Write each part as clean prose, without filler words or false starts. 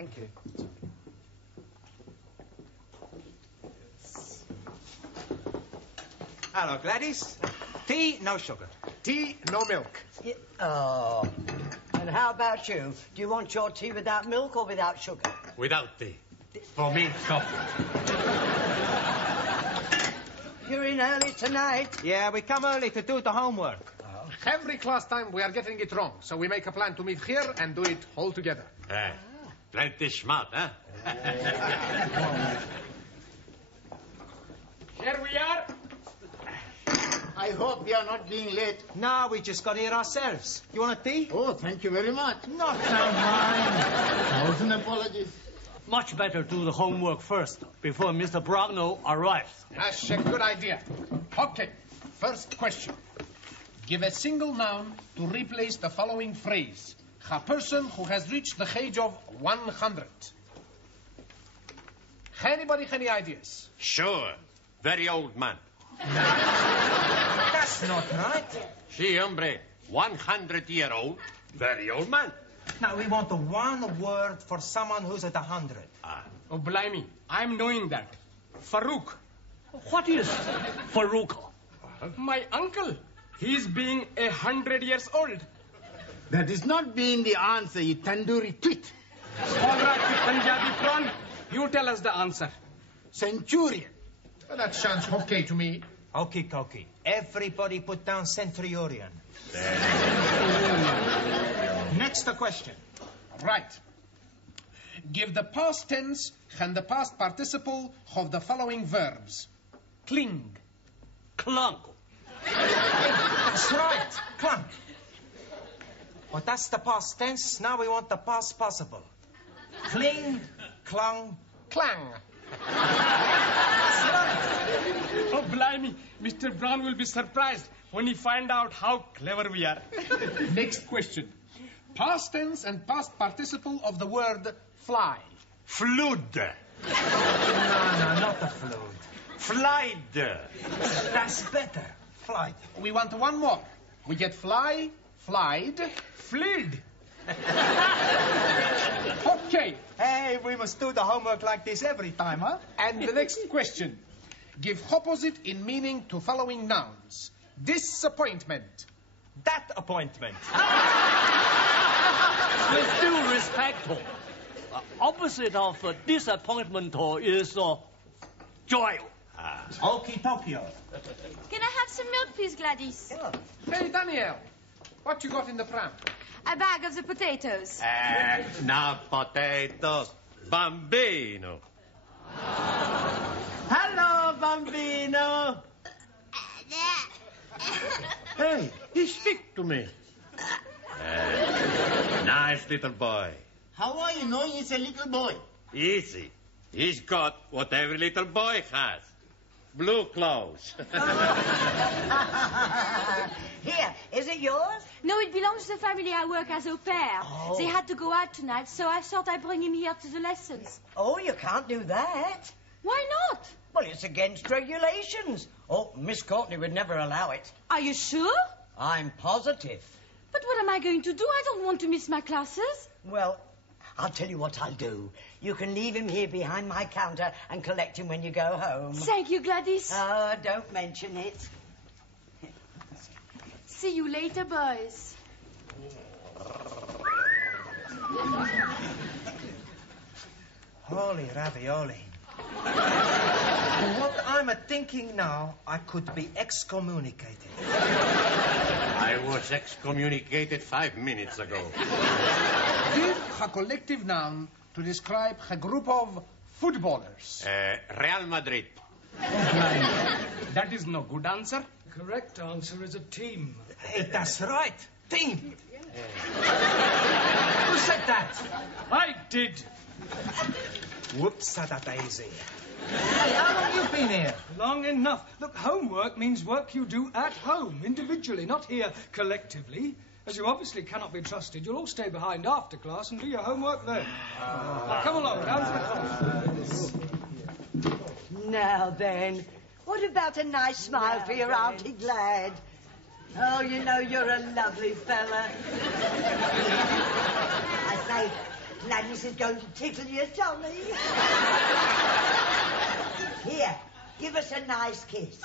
thank you. Hello, Gladys. Tea, no sugar. Tea, no milk. Yeah. Oh. And how about you? Do you want your tea without milk or without sugar? Without tea. For me, coffee. You're in early tonight. Yeah, we come early to do the homework. Every class time we are getting it wrong, so we make a plan to meet here and do it all together. Plenty smart, huh? Here we are. I hope we are not being late. No, we just got here ourselves. You want a tea? Oh, thank you very much. Not now, mine. 1,000 apologies. Much better do the homework first, before Mr. Brownlow arrives. That's a good idea. Okay, first question. Give a single noun to replace the following phrase. A person who has reached the age of 100. Anybody any ideas? Sure. Very old man. That's not right. Si, hombre. 100-year-old. Very old man. Now, we want the one word for someone who's at 100. Oh, blimey. I'm knowing that. Farouk. What is Farouk? My uncle. He's being 100 years old. That is not being the answer, you tandoori twit. All right, you Punjabi prawn. You tell us the answer. Centurion. Well, that sounds okay to me. Okie dokie. Everybody put down centurion. Next question. Right. Give the past tense and the past participle of the following verbs. Cling. Clunk. That's right. Clunk. Well, that's the past tense. Now we want the past possible. Cling, clung, Clang. That's right. Oh, blimey. Mr. Brown will be surprised when he find out how clever we are. Next question. Past tense and past participle of the word fly. Flood. No, not the flood. Flied. That's better. Flight. We want one more. We get fly, flied, fleed. Okay. Hey, we must do the homework like this every time, huh? And the next question. Give opposite in meaning to following nouns. Disappointment. That appointment. With due respect, opposite of disappointment is joy. Okie Tokyo. Can I have some milk, please, Gladys? Hey, Daniel. What you got in the pram? A bag of the potatoes. No potatoes. Bambino. Hello, Bambino. Hey, he speak to me. Nice little boy. How are you knowing he's a little boy? Easy. He's got what every little boy has. Blue clothes. Here, is it yours? No, it belongs to the family I work as au pair. Oh. They had to go out tonight, so I thought I'd bring him here to the lessons. Oh, you can't do that. Why not? Well, it's against regulations. Oh, Miss Courtney would never allow it. Are you sure? I'm positive. But what am I going to do? I don't want to miss my classes. Well, I'll tell you what I'll do. You can leave him here behind my counter and collect him when you go home. Thank you, Gladys. Oh, don't mention it. See you later, boys. Holy ravioli. What I'm a-thinking now, I could be excommunicated. I was excommunicated 5 minutes ago. Give a collective noun to describe a group of footballers. Real Madrid. That is no good answer. Correct answer is a team. Hey, that's right. Team. Who said that? I did. Whoops, daisy. Hey, how long you been here? Long enough. Look, homework means work you do at home, individually, not here collectively. As you obviously cannot be trusted, you'll all stay behind after class and do your homework there. Now, come along, down to the class. Now then, what about a nice smile for your Auntie Glad? Oh, you know, you're a lovely fella. I say, Gladys is going to tickle your tummy. Here, give us a nice kiss.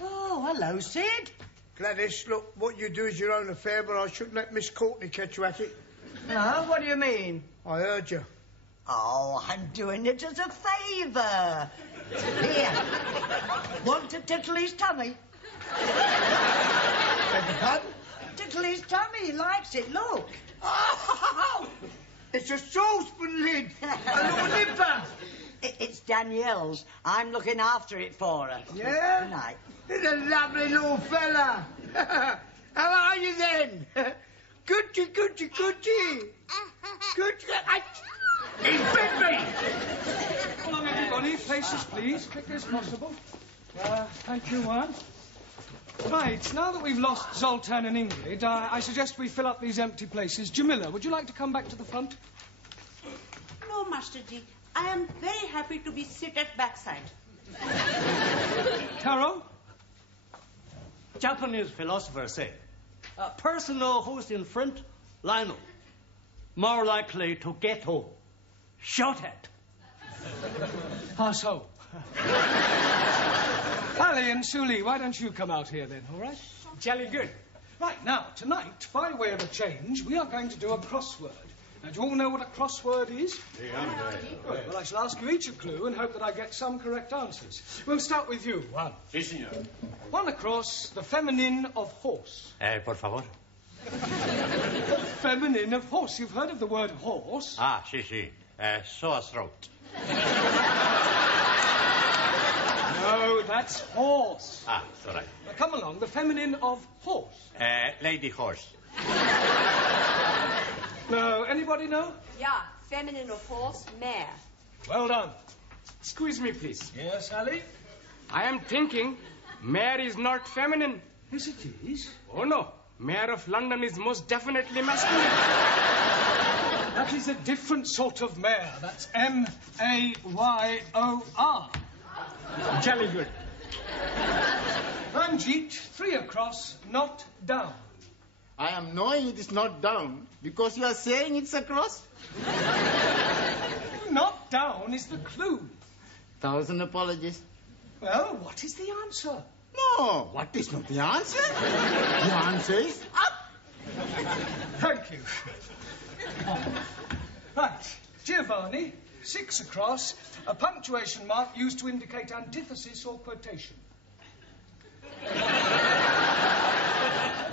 Oh, hello, Sid. Gladys, look, what you do is your own affair, but I shouldn't let Miss Courtney catch you at it. No, what do you mean? I heard you. Oh, I'm doing it as a favour. Here, want to tickle his tummy? Beg your pardon? Tickle his tummy, he likes it, look. Oh, it's a saucepan lid. A little nipper. It's Danielle's. I'm looking after it for her. Yeah? Good night. He's a lovely little fella. How are you then? Gucci, Gucci, Gucci. Gucci. He bit me. Come on, everybody. Places, please. Quick as possible. Thank you, Juan. Right, now that we've lost Zoltan and Ingrid, I suggest we fill up these empty places. Jamila, would you like to come back to the front? No, Master Ji. I am very happy to be seated backside. Taro? Japanese philosophers say, a person who's in front, Lionel, more likely to get home. Shot at. How so? Ali and Suli, why don't you come out here then, all right? Jolly good. Right, now, tonight, by way of a change, we are going to do a crossword. Now, do you all know what a crossword is? Good. Well, I shall ask you each a clue and hope that I get some correct answers. We'll start with you, Juan. Sí, señor. One across, the feminine of horse. Por favor. The feminine of horse. You've heard of the word horse? Ah, sí, sí. Sore throat. No, that's horse. Ah, it's all right. Now, come along, the feminine of horse. Lady horse. No, anybody know? Yeah, feminine of horse, mare. Well done. Excuse me, please. Yes, Ali? I am thinking mare is not feminine. Yes, it is. Oh, no. Mayor of London is most definitely masculine. That is a different sort of mare. That's M-A-Y-O-R. Jolly good. Ranjit, 3 across, not down. I am knowing it is not down because you are saying it's across. Not down is the clue. 1,000 apologies. Well, what is the answer? No, what is not the answer? The answer is up. Thank you. Right, Giovanni, 6 across, a punctuation mark used to indicate antithesis or quotation.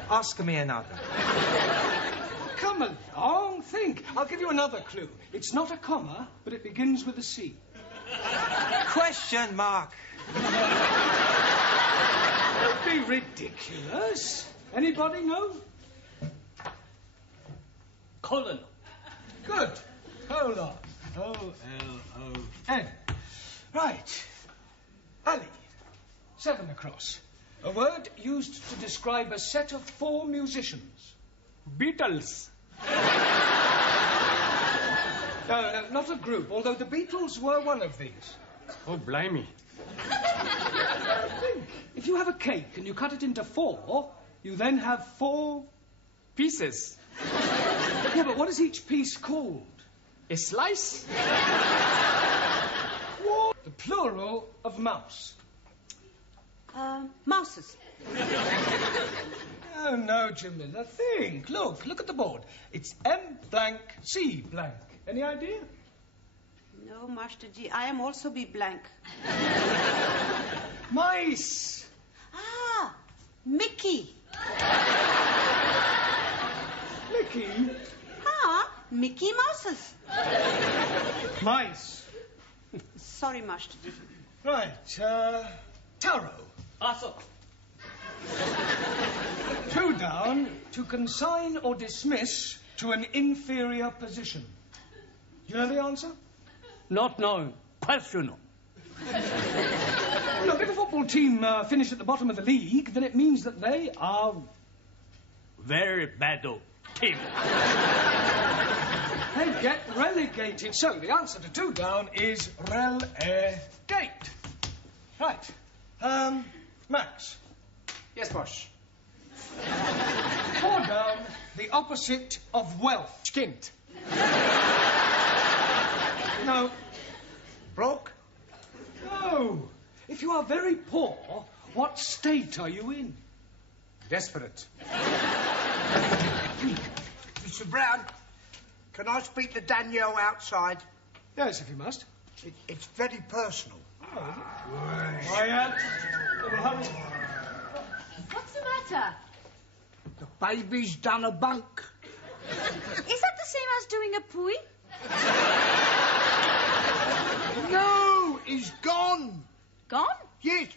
Ask me another. Come along, think. I'll give you another clue. It's not a comma, but it begins with a C. Question mark. Don't be ridiculous. Anybody know? Colon. Good. Hold on. O-L-O-N. Right. Ali, 7 across. A word used to describe a set of 4 musicians. Beatles. No, not a group, although the Beatles were one of these. Oh, blimey. Think. If you have a cake and you cut it into 4, you then have 4... Pieces. Yeah, but what is each piece called? A slice? The plural of mouse. Mouses. Oh, no, Jamila. Think. Look at the board. It's M blank C blank. Any idea? No, Master Ji, I am also be blank. Mice. Ah, Mickey. Mickey. Ah, Mickey Mouses. Mice. Sorry, Master Ji. Right, Taro. Also. 2 down, to consign or dismiss to an inferior position. Do you know the answer? Not known. Questionable. Look, if a football team finish at the bottom of the league, then it means that they are... Very bad team. They get relegated. So the answer to 2 down is relegate. Right. Max. Yes, boss. the opposite of wealth? Skint. No. Broke? No. If you are very poor, what state are you in? Desperate. Mr. Brown, can I speak to Danielle outside? Yes, if you must. It's very personal. Quiet. What's the matter? The baby's done a bunk. Is that the same as doing a pooey? No, he's gone. Gone? Yes.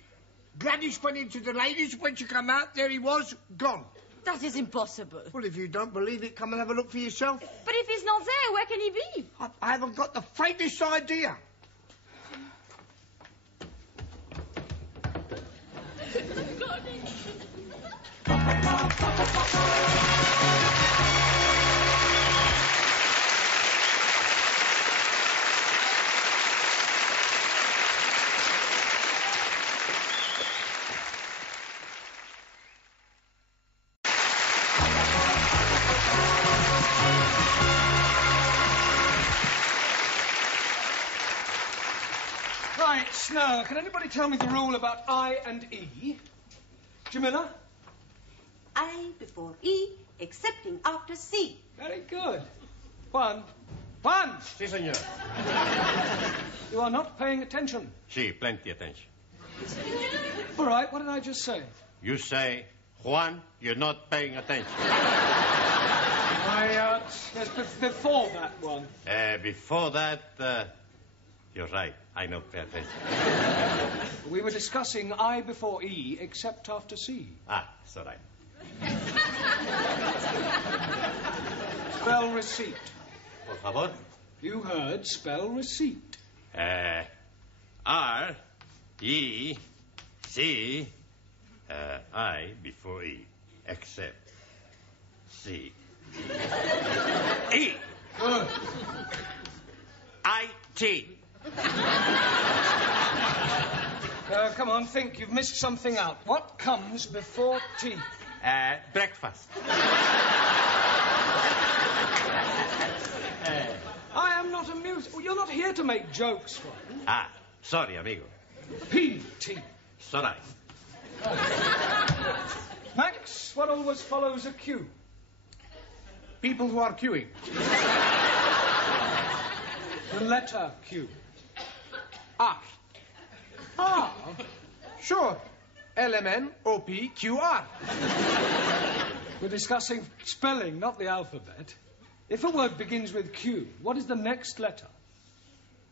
Gladys went into the ladies. When she come out, there he was, gone. That is impossible. Well, if you don't believe it, come and have a look for yourself. But if he's not there, where can he be? I haven't got the faintest idea. Right, now, can anybody tell me the rule about I and E? Jamila? I before E, excepting after C. Very good. Juan. Si, senor. You are not paying attention. Si, plenty attention. All right, what did I just say? You say, Juan, you're not paying attention. Yes, before that one. Before that, you're right. I don't pay attention. We were discussing I before E, except after C. Ah, it's all right. Spell receipt. Por favor. You heard spell receipt. R, E, C, I before E, except C. E. Good. I-T. Come on, think. You've missed something out. What comes before tea? Breakfast. I am not amused. Oh, you're not here to make jokes, Juan. Ah, sorry, amigo. P.T. It's all right. Max, what always follows a Q? People who are queuing. The letter Q. R. Ah. Sure. LMNOPQR. We're discussing spelling, not the alphabet. If a word begins with Q, what is the next letter?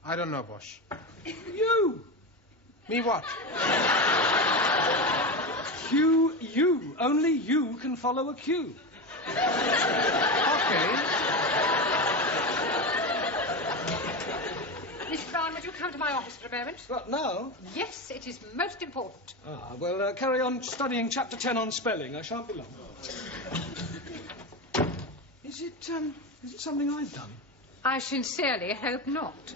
I don't know, Bosch. U. Me what? Q-U. Only you can follow a Q. Okay. Miss Brown, would you come to my office for a moment? What, now? Yes, it is most important. Well, carry on studying Chapter 10 on spelling. I shan't be long. Is it something I've done? I sincerely hope not.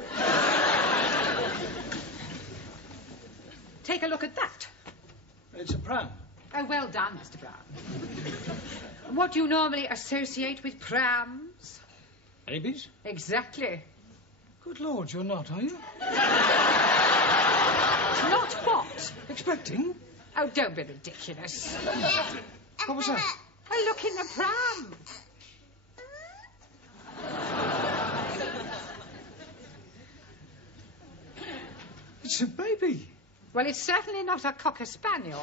Take a look at that. It's a pram. Oh, well done, Mr. Brown. What do you normally associate with prams? Babies? Exactly. Good Lord, you're not, are you? Not what? Expecting? Oh, don't be ridiculous. What was that? A look in the pram. It's a baby. Well, it's certainly not a cocker spaniel.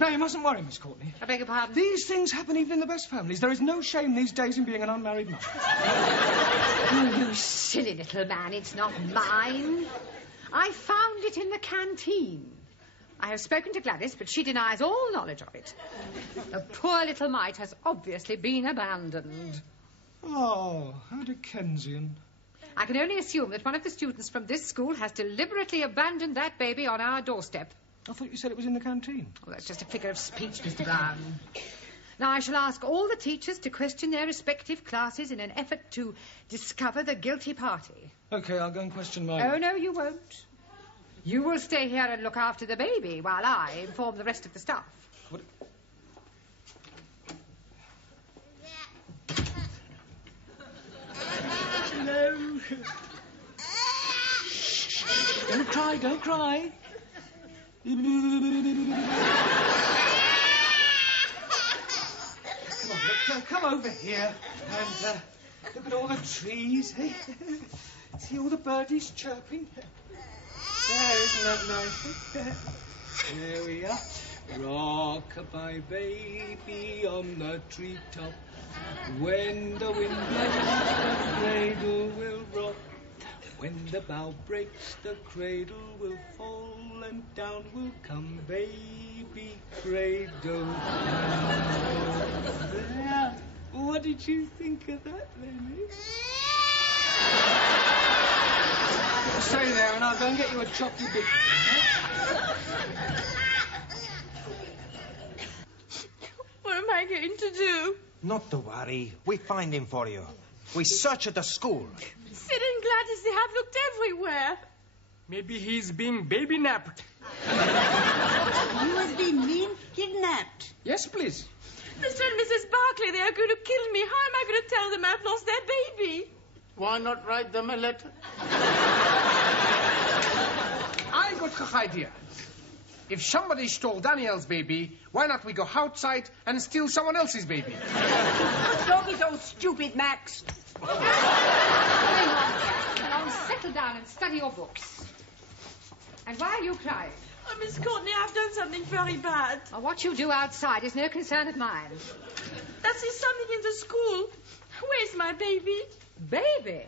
Now, you mustn't worry, Miss Courtney. I beg your pardon? These things happen even in the best families. There is no shame these days in being an unmarried mother. Oh, you silly little man, it's not mine. I found it in the canteen. I have spoken to Gladys, but she denies all knowledge of it. The poor little mite has obviously been abandoned. Oh, how Dickensian. I can only assume that one of the students from this school has deliberately abandoned that baby on our doorstep. I thought you said it was in the canteen. Oh, that's just a figure of speech, Mr. Brown. Now, I shall ask all the teachers to question their respective classes in an effort to discover the guilty party. OK, I'll go and question mine. Oh, no, you won't. You will stay here and look after the baby while I inform the rest of the staff. Don't cry, don't cry. Come on, look, come over here and look at all the trees, eh? See all the birdies chirping? There, isn't that nice? There we are. Rock-a-bye baby on the treetop. When the wind blows, the cradle will rock. When the bough breaks, the cradle will fall, and down will come baby cradle. There. What did you think of that, then? Stay there, and I'll go and get you a chocolate bit. What am I going to do? Not to worry. We find him for you. We search at the school. Sid and Gladys, they have looked everywhere. Maybe he's being baby-napped. You has been kidnapped. Yes, please. Mr. and Mrs. Barclay, they are going to kill me. How am I going to tell them I've lost their baby? Why not write them a letter? I got an idea. If somebody stole Daniel's baby, why not we go outside and steal someone else's baby? Don't be so stupid, Max. Hang on, Jack. Now settle down and study your books. And why are you crying? Oh, Miss Courtney, I've done something very bad. Well, what you do outside is no concern of mine. That is something in the school. Where's my baby? Baby?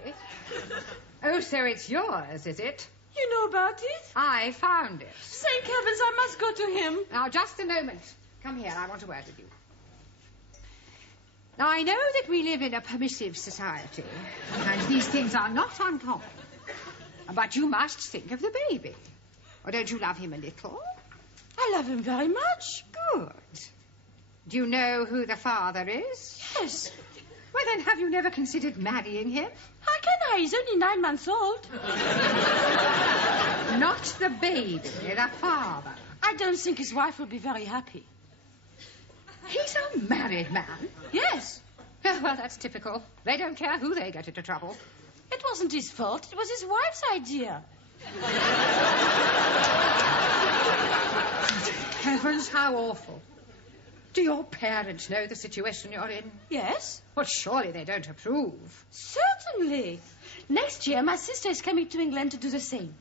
Oh, so it's yours, is it? You know about it? I found it. Thank heavens, I must go to him. Now, just a moment. Come here, I want a word with you. Now, I know that we live in a permissive society, and these things are not uncommon. But you must think of the baby. Or don't you love him a little? I love him very much. Good. Do you know who the father is? Yes. Well, then, have you never considered marrying him? How can I? He's only 9 months old. Not the baby, the father. I don't think his wife will be very happy. He's a married man? Yes. Oh, well, that's typical. They don't care who they get into trouble. It wasn't his fault. It was his wife's idea. Heavens, how awful. Do your parents know the situation you're in? Yes. Well, surely they don't approve. Certainly. Next year, my sister is coming to England to do the same.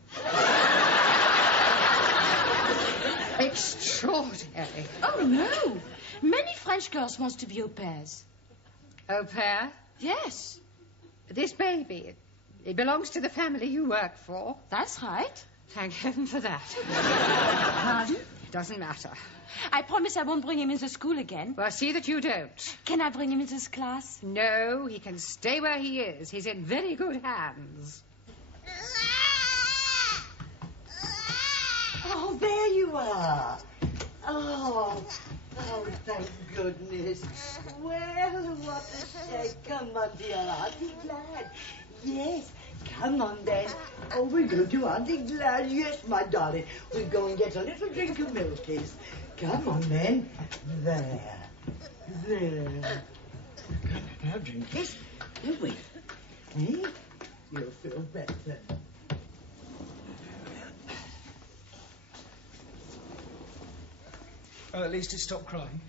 Extraordinary. Oh, no. Many French girls want to be au pairs. Au pair? Yes. This baby, it belongs to the family you work for. That's right. Thank heaven for that. Pardon? It doesn't matter. I promise I won't bring him into school again. Well, see that you don't. Can I bring him into this class? No, he can stay where he is. He's in very good hands. Oh, there you are. Oh, thank goodness. Well, what a shake. Come on, dear Auntie Glad. Yes, come on then. Oh, we're going to Auntie Glad. Yes, my darling. We'll go and get a little drink of Milky's. Come on then. There. Come on, drink this. Do we? Eh? You'll feel better. At least it stopped crying.